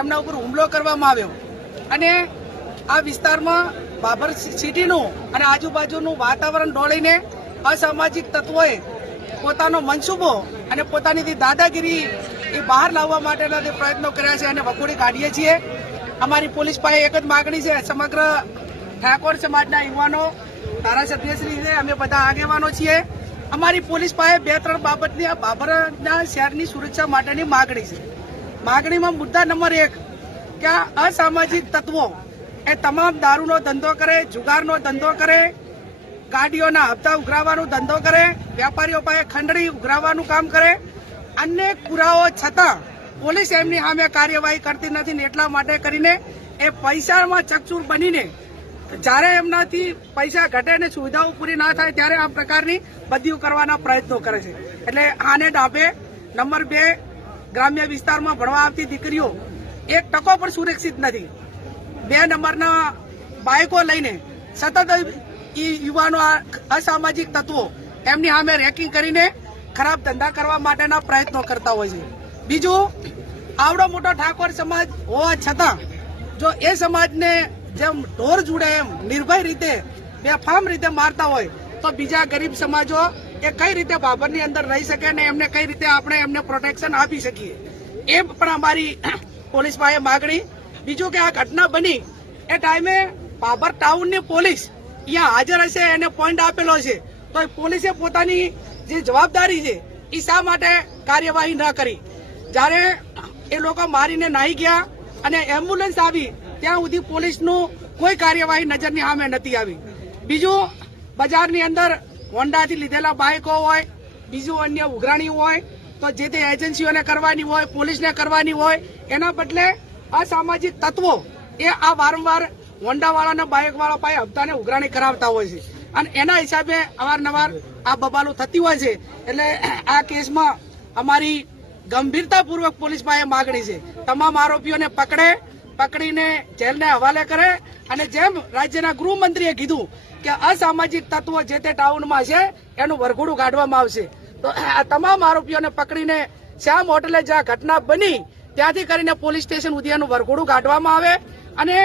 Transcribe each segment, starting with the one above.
એમના ઉપર હુમલો કરવામાં આવ્યો અને આ વિસ્તારમાં બાબર સિટીનું અને આજુબાજુનું વાતાવરણ ડોળીને અસામાજિક તત્વોએ પોતાનો મનસૂબો અને પોતાની દાદાગીરી એ બહાર લાવવા માટેના જે પ્રયત્નો કર્યા છે અને વખોડી કાઢીએ છીએ। અમારી પોલીસ પાસે એક જ માગણી છે, સમગ્ર ઠાકોર સમાજના યુવાનો ધારાસભ્યશ્રી છે, અમે બધા આગેવાનો છીએ। અમારી પોલીસ પાસે 2-3 બાબતની આ બાબરના શહેરની સુરક્ષા માટેની માગણી છે। માગણીમાં મુદ્દા નંબર 1 કે આ અસામાજિક તત્વો એ તમામ દારૂનો ધંધો કરે, જુગારનો ધંધો કરે, ગાડીઓના હપ્તા ઉઘરાવવાનો ધંધો કરે, વેપારીઓ પાસે ખંડણી ઉઘરાવવાનું કામ કરે। અનેક પુરાવો છતાં પોલીસ એમની સામે કાર્યવાહી કરતી નથી ને એટલા માટે કરીને એ પૈસામાં ચકચૂર બનીને જ્યારે એમનાથી પૈસા ઘટે ને સુવિધાઓ પૂરી ના થાય ત્યારે આ પ્રકારની બદલીઓ કરવાના પ્રયત્નો કરે છે। એટલે આને ડાબે નંબર 2 ગ્રામ્ય વિસ્તારમાં ભણવા આવતી દીકરીઓ 1% પણ સુરક્ષિત નથી। 2 નંબરના બાઇકો લઈને સતત યુવાનો અસામાજિક તત્વો એમની સામે રેકિંગ કરીને ખરાબ ધંધા કરવા માટેના પ્રયત્નો કરતા હોય છે। બીજું, આવડો મોટો ઠાકોર સમાજ હોવા છતાં જો એ સમાજને જેમ ઢોર જુડે એમ નિર્ભય રીતે બેફામ રીતે મારતા હોય તો બીજા ગરીબ સમાજો એ કઈ રીતે બાબરની અંદર રહી શકે ને એમને કઈ રીતે આપણે એમને પ્રોટેક્શન આપી શકીએ, એ પણ અમારી પોલીસ પાસે માગણી। બીજું કે આ ઘટના બની એ ટાઈમે બાબર ટાઉનની પોલીસ અહીંયા હાજર હશે, એને પોઈન્ટ આપેલો છે, તો પોલીસે પોતાની જે જવાબદારી છે એ શા માટે કાર્યવાહી ન કરી? જ્યારે એ લોકો મારીને નાહી ગયા અને એમ્બ્યુલન્સ આવી ત્યાં સુધી પોલીસનું કોઈ કાર્યવાહી નજરની સામે નથી આવી। બીજું, બજારની અંદર હોન્ડાથી લીધેલા બાઇકો હોય, બીજું અન્ય ઉઘરાણી હોય તો જે તે એજન્સીઓને કરવાની હોય, પોલીસને કરવાની હોય, એના બદલે અસામાજિક તત્વો એ આ વારંવાર હોન્ડાવાળાના બાઇકવાળા પાસે હપ્તાને ઉઘરાણી કરાવતા હોય છે અને એના હિસાબે અવારનવાર આ બબાલો થતી હોય છે। એટલે આ કેસમાં અમારી ગંભીરતાપૂર્વક પોલીસ પાસે માગણી છે, તમામ આરોપીઓને પકડીને જેલને હવાલે કરે અને જેમ રાજ્યના ગૃહમંત્રીએ કીધું કે અસામાજિક તત્વો જે તે ટાઉનમાં છે એનું વરઘોડું કાઢવામાં આવશે। તો આ તમામ આરોપીઓને પકડીને શ્યામ હોટલે જ્યાં ઘટના બની ત્યાંથી કરીને પોલીસ સ્ટેશન સુધી એનું વરઘોડું કાઢવામાં આવે અને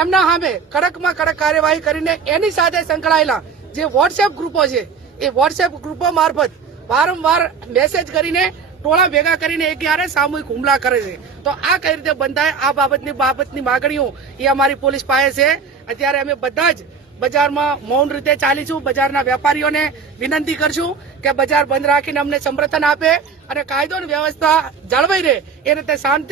એમના સામે કડકમાં કડક કાર્યવાહી કરીને એની સાથે સંકળાયેલા જે વોટ્સએપ ગ્રુપો છે એ વોટ્સએપ ગ્રુપો મારફત વારંવાર મેસેજ કરીને ટોળા ભેગા કરીને એકયારે સામૂહિક હુમલા કરે છે। તો આ કઈ રીતે બંધાય, આ બાબતની માગણીઓ એ અમારી પોલીસ પાસે છે। અત્યારે અમે બધા જ બજારમાં મૌન રીતે ચાલીશું, બજારના વેપારીઓને વિનંતી કરશું કે બજાર બંધ રાખીને અમને સમર્થન આપે અને કાયદો અને વ્યવસ્થા જળવાઈ રહે એ રીતે શાંતિ